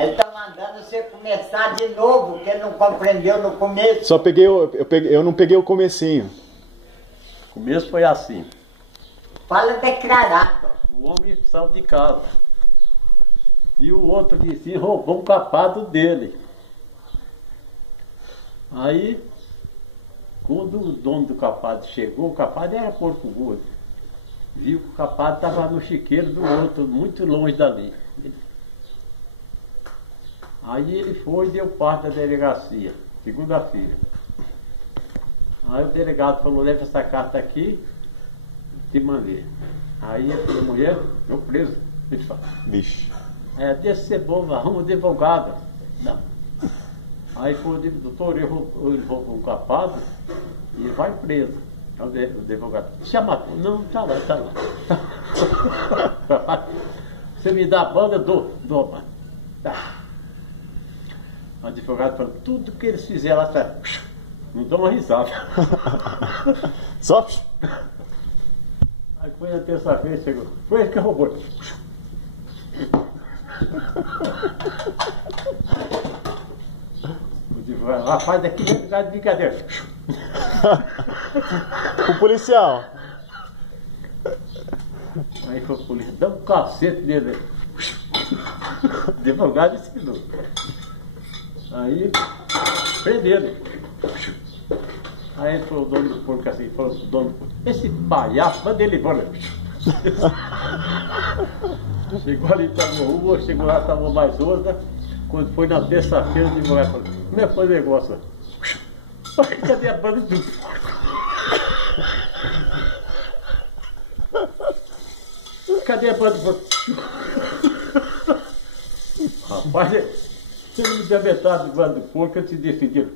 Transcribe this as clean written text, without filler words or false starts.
Ele tá mandando você começar de novo, que ele não compreendeu no começo. Só peguei, eu não peguei o comecinho. O começo foi assim. Fala declarado. O homem saiu de casa. E o outro vizinho roubou um capado dele. Aí, quando o dono do capado chegou, o capado era porco gordo. Viu que o capado estava no chiqueiro do outro, muito longe dali. Aí ele foi e deu parte da delegacia, segunda-feira. Aí o delegado falou, leva essa carta aqui, te mandei. Aí a mulher, eu preso. Ele falou, Vixe. deixa ser bom, arruma um advogado. Não. Aí foi o doutor, ele roubou um capado e vai preso. O advogado, já matou? Não, tá lá. Você me dá a banda, dou, mano. Tá. O advogado falou, tudo que eles fizeram lá atrás, não dão uma risada. Só? Aí foi na terça-feira, chegou, foi ele que roubou. O advogado, rapaz, daqui é lugar de brincadeira. O policial. Aí foi o polícia, dá um cacete nele. O advogado ensinou. Aí prenderam. Aí foi o dono do porco assim, falou pro dono do porco, esse palhaço, manda ele embora. Chegou ali, tomou uma, chegou lá, tomou mais outra. Quando foi na terça-feira, o advogado falou, como é que foi o negócio? Cadê a banda do porco? Cadê a banda do porco? Rapaz, você não me deu metade do bando do porco, eu te decidi.